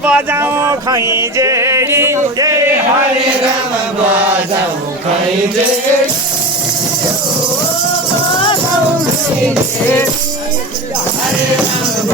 बजाऊ खैजेडी हरे राम बजाऊ खैजेडी हरे राम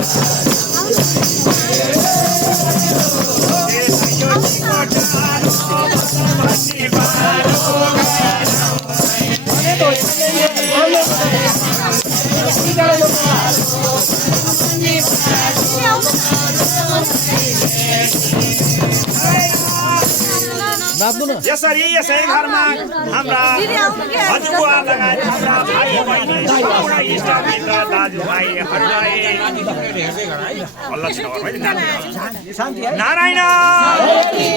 यसरी यसै घरमा हाम्रा हजुरबुवा लगायत हाम्रा भाइ बहिनी सम्पूर्ण इष्टमित्र दाजुभाइहरूलाई नारायण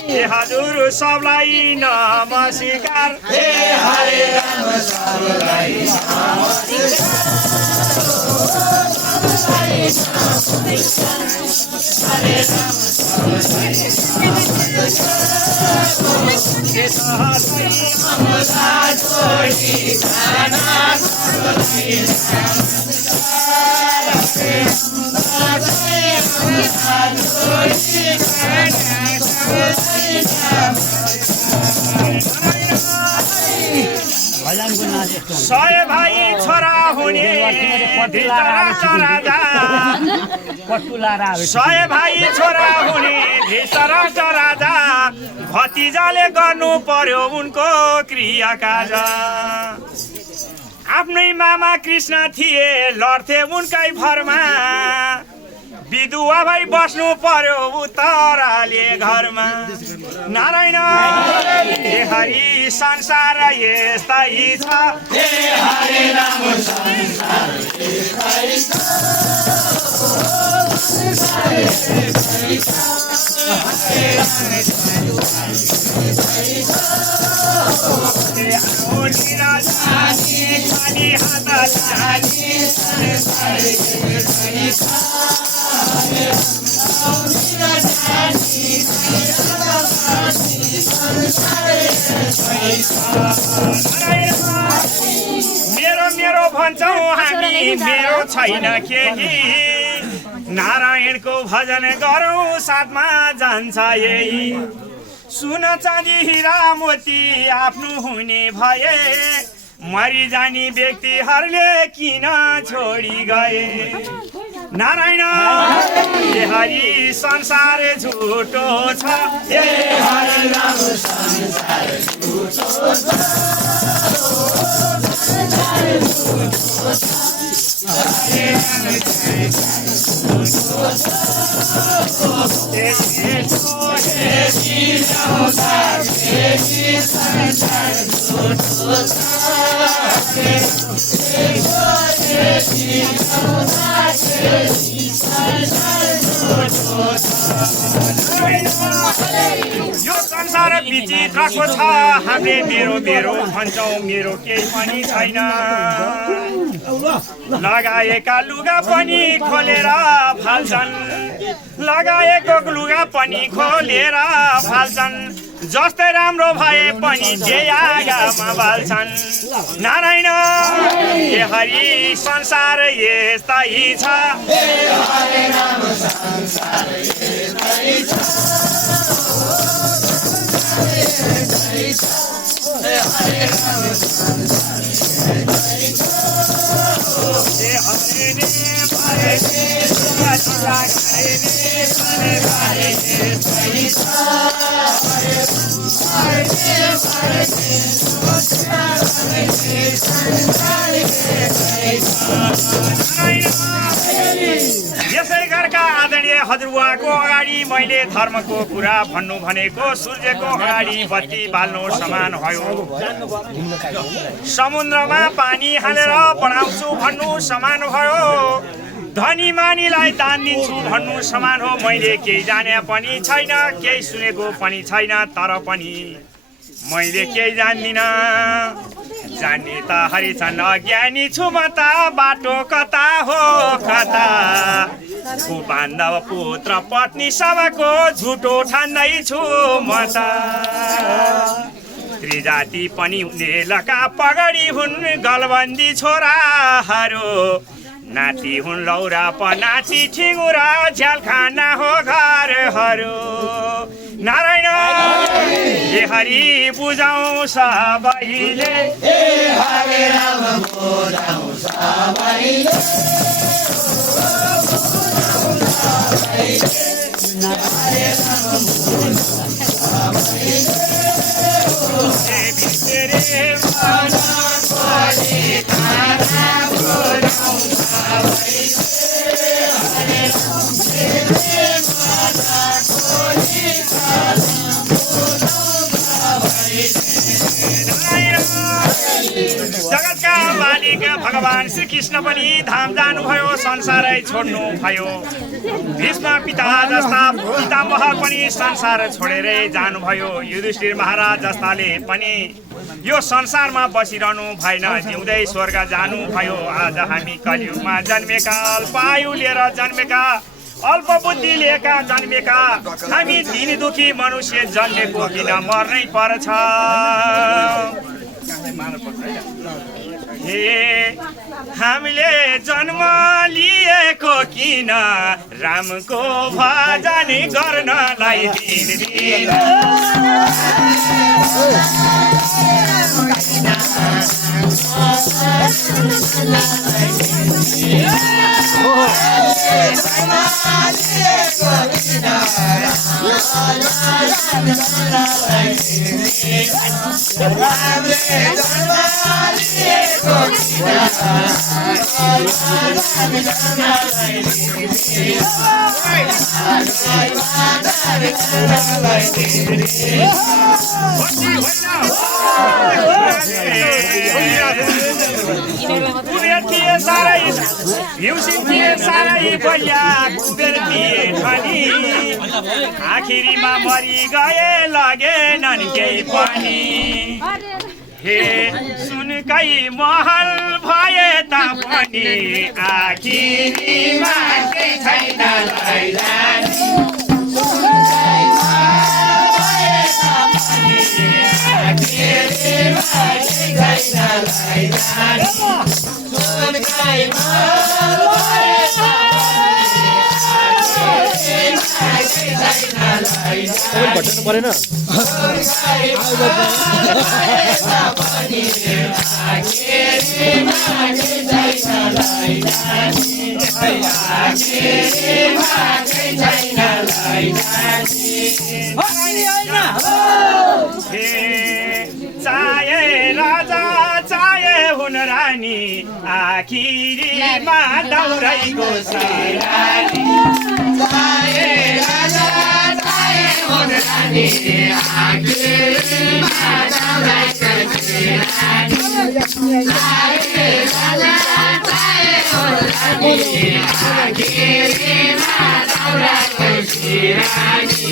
हे हजुर सबलाई नमस्कार हे हरे राम सबलाई हरे राम सय भाइ छोरा हुने राजा सय भाइ छोरा हुने धृतराज राजा भतिजाले गर्नु पर्यो उनको क्रियाकाज आफ्नै मामा कृष्ण थिए लड्थे उनकै भरमा विधुवा भाइ बस्नु पर्यो उतराले घरमा नारायण हे हरि संसार यस्तै छ हे हरे राम संसार यस्तै छ मेरो मेरो भन्छौ हामी मेरो छैन केही नारायणको भजन गरौँ साथमा जान्छ यही सुन चाँदी हीरा मोती आफ्नो हुने भए मरि जाने व्यक्तिहरूले किन छोडी गए नारायण हे हरि संसार झुटो छ हे हरे राम संसार झुटो छ यो संसार विचित्रको छ हामीले मेरो मेरो भन्छौँ मेरो केही पनि छैन लगाएका लुगा पनि खोलेर फाल्छन् लगाएको लुगा पनि खोलेर फाल्छन् जस्तै राम्रो भए पनि आगामा बाल्छन् नारायण हे हरि संसार यस्तै छ हे हरे राम संसार यस्तै छ हे हरे राम संसार यस्तै छ हे हरे ने भरे ने लगाए ने भरे यस्तै छ यसै घरका आदरणीय हजुरबुवाको अगाडि मैले धर्मको कुरा भन्नु भनेको सूर्यको अगाडि बत्ती बाल्नु समान भयो समुद्रमा पानी हालेर बढाउँछु भन्नु समान भयो धनी मानीलाई दान दिन्छु भन्नु समान हो मैले केही जाने पनि छैन केही सुनेको पनि छैन तर पनि मैले केही जान्दिनँ जान्ने त हरिचन अज्ञानी छु म त बाटो कता हो कता बान्धव पुत्र पत्नी सबको झुटो ठान्दैछु म त त्रिजाति पनि हुने लका पगडी हुन् गलबन्दी छोराहरू नाति हुन् लौरा पनाति ठिङ्गुरा झ्याल खाना हो घरहरू नारायण हे हरि बुझाउँ सबैले हरे राम बुझाउँ सबैले हरे राम बुझाउँ सबैले मन परे खाना बुझाउँ सबैले हरे राम जगतका मालिक भगवान श्री कृष्ण पनि धाम जानुभयो संसारै छोड्नु भयो भीष्म पिता जस्ता पितामह पनि संसार छोडेरै जानुभयो युधिष्ठिर महाराज जस्ताले पनि यो संसारमा बसिरहनु भएन जिउँदै स्वर्ग जानु भयो आज हामी कलियुगमा जन्मेका अल्पायु लिएर जन्मेका अल्प बुद्धि लिएका जन्मेका हामी दीन दुखी मनुष्य जन्मेको किन मर्नै पर्छ हे हामीले जन्म लिएको किन रामको भजन गर्नलाई दिन दिन कुबेर थिए साह्रै हिउँसिन थिए साह्रै बलिया कुबेर थिए ठनी आखिरीमा मरि गए लगेनन् केही पनि हे सुनकै महल भए तापनि आखिरीमा केही छैन लैजाने भट्टाउनु परेन चाहे राजा चाहे हुन रानी आखिरीमा दौडैको सरानी चाहे राजा चाहे हुन रानी आखिरीमा दौडैको सरानी चाहे राजा चाहे हुन रानी आखिरीमा दौडैको सरानी